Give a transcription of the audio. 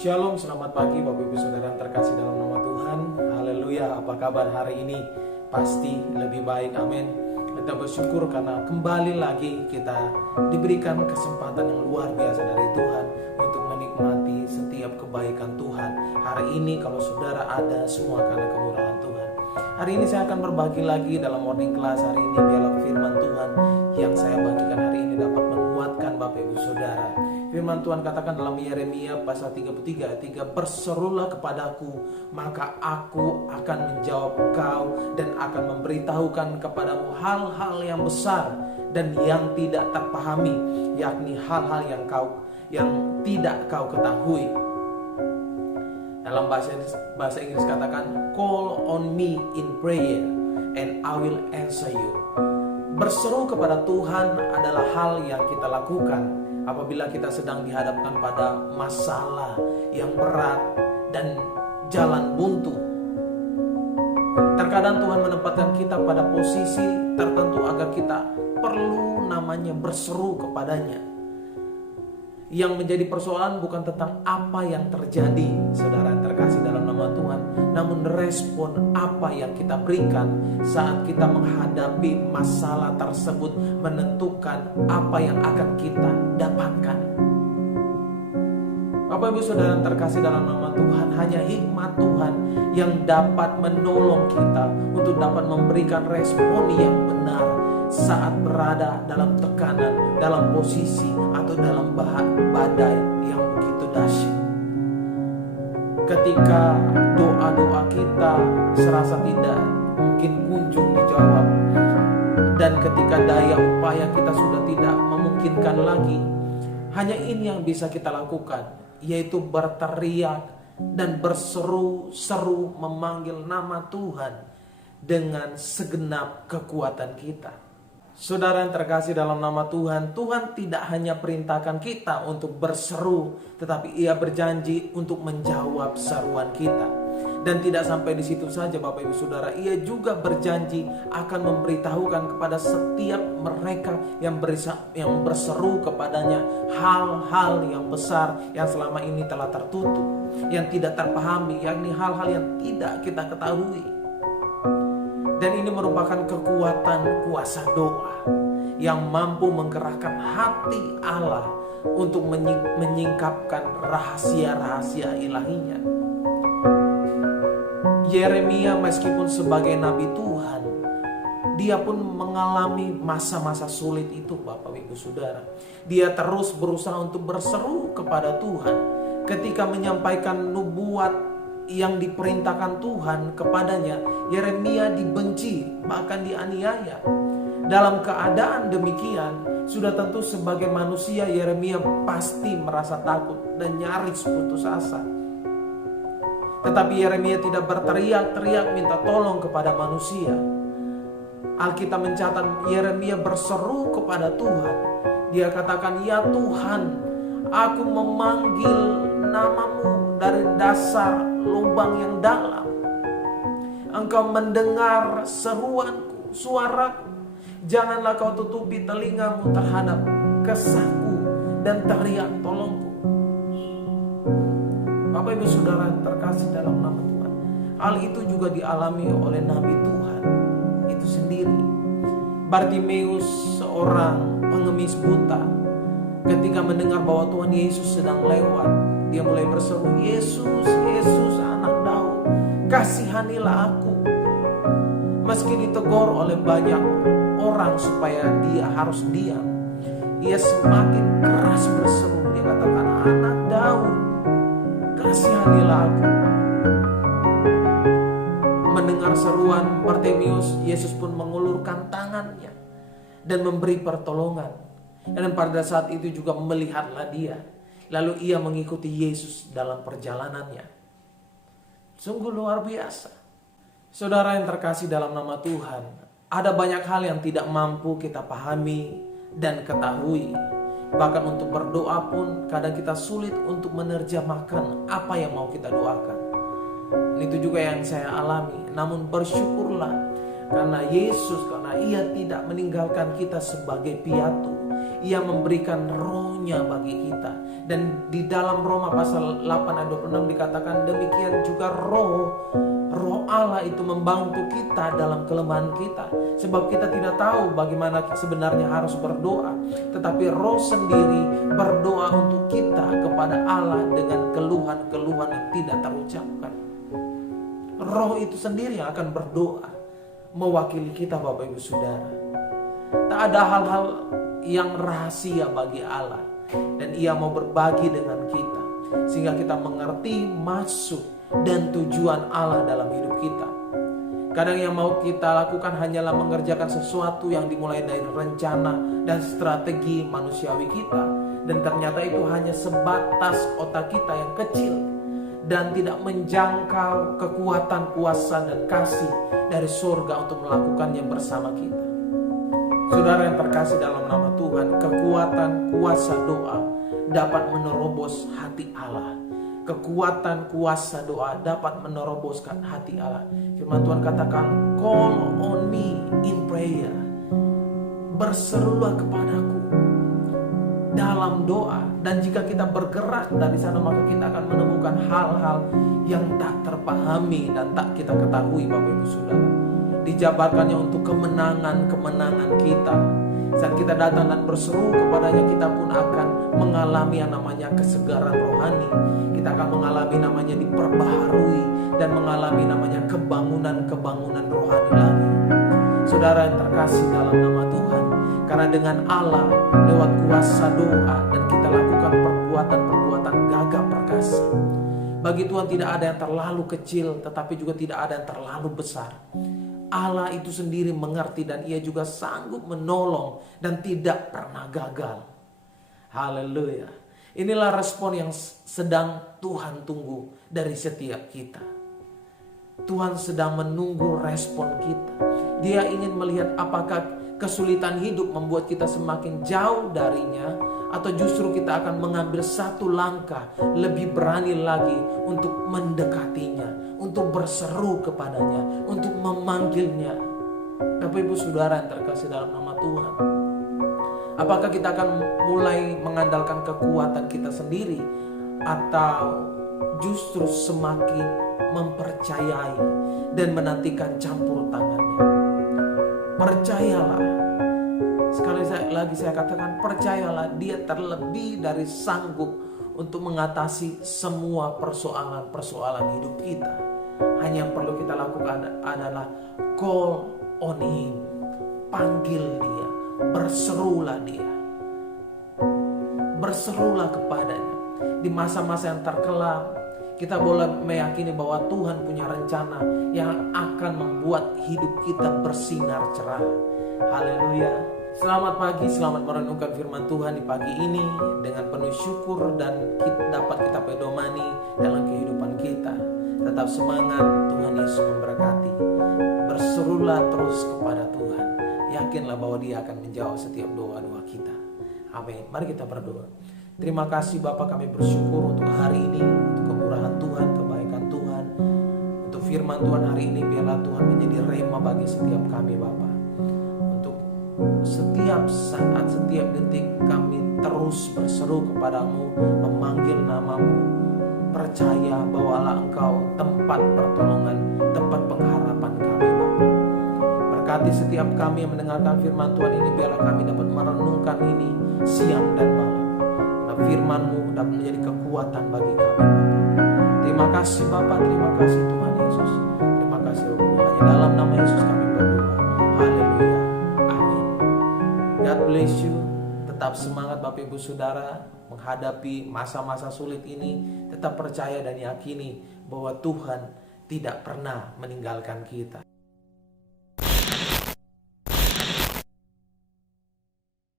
Shalom, selamat pagi Bapak Ibu Saudara terkasih dalam nama Tuhan. Haleluya, apa kabar hari ini? Pasti lebih baik, amin. Kita bersyukur karena kembali lagi kita diberikan kesempatan yang luar biasa dari Tuhan untuk menikmati setiap kebaikan Tuhan. Hari ini kalau saudara ada semua karena kemurahan Tuhan. Hari ini saya akan berbagi lagi dalam morning class. Hari ini biarlah firman Tuhan yang saya bagikan hari ini dapat menguatkan Bapak Ibu Saudara. Firman Tuhan katakan dalam Yeremia pasal 33 ayat 3, berserulah kepadaku, maka aku akan menjawab engkau dan akan memberitahukan kepadamu hal-hal yang besar dan yang tidak terpahami, yakni hal-hal yang tidak kau ketahui. Dalam bahasa Inggris katakan, call on me in prayer and I will answer you. Berseru kepada Tuhan adalah hal yang kita lakukan apabila kita sedang dihadapkan pada masalah yang berat dan jalan buntu. Terkadang Tuhan menempatkan kita pada posisi tertentu agar kita perlu namanya berseru kepadanya. Yang menjadi persoalan bukan tentang apa yang terjadi, saudara yang terkasih dalam nama Tuhan, namun respon apa yang kita berikan saat kita menghadapi masalah tersebut menentukan apa yang akan kita dapatkan. Bapak Ibu Saudara yang terkasih dalam nama Tuhan, hanya hikmat Tuhan yang dapat menolong kita untuk dapat memberikan respon yang benar saat berada dalam tekanan, dalam posisi atau dalam badai yang begitu dahsyat. Ketika doa-doa kita serasa tidak mungkin kunjung dijawab, dan ketika daya upaya kita sudah tidak memungkinkan lagi, hanya ini yang bisa kita lakukan, yaitu berteriak dan berseru-seru memanggil nama Tuhan dengan segenap kekuatan kita. Saudara yang terkasih dalam nama Tuhan, Tuhan tidak hanya perintahkan kita untuk berseru, tetapi Ia berjanji untuk menjawab seruan kita. Dan tidak sampai di situ saja Bapak Ibu Saudara, Ia juga berjanji akan memberitahukan kepada setiap mereka yang berseru kepadanya hal-hal yang besar yang selama ini telah tertutup, yang tidak terpahami, yakni hal-hal yang tidak kita ketahui. Dan ini merupakan kekuatan kuasa doa yang mampu menggerakkan hati Allah untuk menyingkapkan rahasia-rahasia ilahinya. Yeremia meskipun sebagai nabi Tuhan, dia pun mengalami masa-masa sulit itu Bapak Ibu Saudara. Dia terus berusaha untuk berseru kepada Tuhan. Ketika menyampaikan nubuat yang diperintahkan Tuhan kepadanya, Yeremia dibenci, bahkan dianiaya. Dalam keadaan demikian, sudah tentu sebagai manusia Yeremia pasti merasa takut dan nyaris putus asa. Tetapi Yeremia tidak berteriak-teriak minta tolong kepada manusia. Alkitab mencatat Yeremia berseru kepada Tuhan. Dia katakan, ya Tuhan, aku memanggil namamu dari dasar lubang yang dalam. Engkau mendengar seruanku, suaraku. Janganlah kau tutupi telingamu terhadap kesahku dan teriak tolongku. Bapak Ibu Saudara terkasih dalam nama Tuhan, hal itu juga dialami oleh Nabi Tuhan itu sendiri. Bartimeus, seorang pengemis buta, ketika mendengar bahwa Tuhan Yesus sedang lewat, dia mulai berseru, Yesus, Yesus anak Daud, kasihanilah aku. Meski ditegur oleh banyak orang supaya dia harus diam, ia semakin keras berseru. Dia katakan, anak Daud, kasihanilah aku. Mendengar seruan Bartimeus, Yesus pun mengulurkan tangannya dan memberi pertolongan. Dan pada saat itu juga melihatlah dia. Lalu ia mengikuti Yesus dalam perjalanannya. Sungguh luar biasa. Saudara yang terkasih dalam nama Tuhan, ada banyak hal yang tidak mampu kita pahami dan ketahui. Bahkan untuk berdoa pun kadang kita sulit untuk menerjemahkan apa yang mau kita doakan. Itu juga yang saya alami. Namun bersyukurlah karena Yesus, karena Ia tidak meninggalkan kita sebagai piatu. Ia memberikan roh karunia bagi kita. Dan di dalam Roma pasal 8 ayat 26 dikatakan demikian juga roh Allah itu membantu kita dalam kelemahan kita. Sebab kita tidak tahu bagaimana sebenarnya harus berdoa, tetapi roh sendiri berdoa untuk kita kepada Allah dengan keluhan-keluhan yang tidak terucapkan. Roh itu sendiri yang akan berdoa mewakili kita, Bapak Ibu Saudara. Tak ada hal-hal yang rahasia bagi Allah, dan Ia mau berbagi dengan kita sehingga kita mengerti maksud dan tujuan Allah dalam hidup kita. Kadang yang mau kita lakukan hanyalah mengerjakan sesuatu yang dimulai dari rencana dan strategi manusiawi kita, dan ternyata itu hanya sebatas otak kita yang kecil dan tidak menjangkau kekuatan, kuasa, dan kasih dari surga untuk melakukannya bersama kita. Saudara yang terkasih dalam nama Tuhan, kekuatan, kuasa doa dapat menerobos hati Allah. Kekuatan, kuasa doa dapat meneroboskan hati Allah. Firman Tuhan katakan, call on me in prayer. Berserulah kepadaku dalam doa. Dan jika kita bergerak dari sana, maka kita akan menemukan hal-hal yang tak terpahami dan tak kita ketahui, Bapak Ibu Saudara. Dijabarkannya untuk kemenangan-kemenangan kita. Saat kita datang dan berseru kepadanya, kita pun akan mengalami yang namanya kesegaran rohani. Kita akan mengalami namanya diperbaharui dan mengalami namanya kebangunan-kebangunan rohani lagi. Saudara yang terkasih dalam nama Tuhan, karena dengan Allah lewat kuasa doa dan kita lakukan perbuatan-perbuatan gagah perkasa. Bagi Tuhan tidak ada yang terlalu kecil, tetapi juga tidak ada yang terlalu besar. Allah itu sendiri mengerti dan Ia juga sanggup menolong dan tidak pernah gagal. Haleluya. Inilah respon yang sedang Tuhan tunggu dari setiap kita. Tuhan sedang menunggu respon kita. Dia ingin melihat apakah kesulitan hidup membuat kita semakin jauh darinya, atau justru kita akan mengambil satu langkah lebih berani lagi untuk mendekatinya, untuk berseru kepadanya, untuk memanggilnya. Bapak Ibu Saudara yang terkasih dalam nama Tuhan, apakah kita akan mulai mengandalkan kekuatan kita sendiri, atau justru semakin mempercayai dan menantikan campur tangannya? Percayalah, sekali lagi saya katakan, percayalah, Dia terlebih dari sanggup untuk mengatasi semua persoalan-persoalan hidup kita. Hanya yang perlu kita lakukan adalah call on Him. Panggil Dia, berserulah Dia, berserulah kepadanya. Di masa-masa yang terkelam, kita boleh meyakini bahwa Tuhan punya rencana yang akan membuat hidup kita bersinar cerah. Haleluya. Selamat pagi, selamat merenungkan firman Tuhan di pagi ini dengan penuh syukur, dan dapat kita pedomani dalam kehidupan kita. Tetap semangat, Tuhan Yesus memberkati. Berserulah terus kepada Tuhan. Yakinlah bahwa Dia akan menjawab setiap doa-doa kita. Amin. Mari kita berdoa. Terima kasih Bapa, kami bersyukur untuk hari ini, untuk kemurahan Tuhan, kebaikan Tuhan, untuk firman Tuhan hari ini. Biarlah Tuhan menjadi rema bagi setiap kami Bapa. Untuk setiap saat, setiap detik kami terus berseru kepadamu, memanggil namamu, percaya bahwa Allah Engkau tempat pertolongan, tempat pengharapan kami Bapa. Berkati setiap kami yang mendengarkan firman Tuhan ini, biarlah kami dapat merenungkan ini siang dan malam. Firman-Mu dapat menjadi kekuatan bagi kami Bapa. Terima kasih Bapa, terima kasih Tuhan Yesus. Terima kasih Roh Kudus. Hanya dalam nama Yesus kami berdoa. Haleluya. Amin. God bless you. Tetap semangat Bapak Ibu Saudara menghadapi masa-masa sulit ini. Tetap percaya dan yakini bahwa Tuhan tidak pernah meninggalkan kita.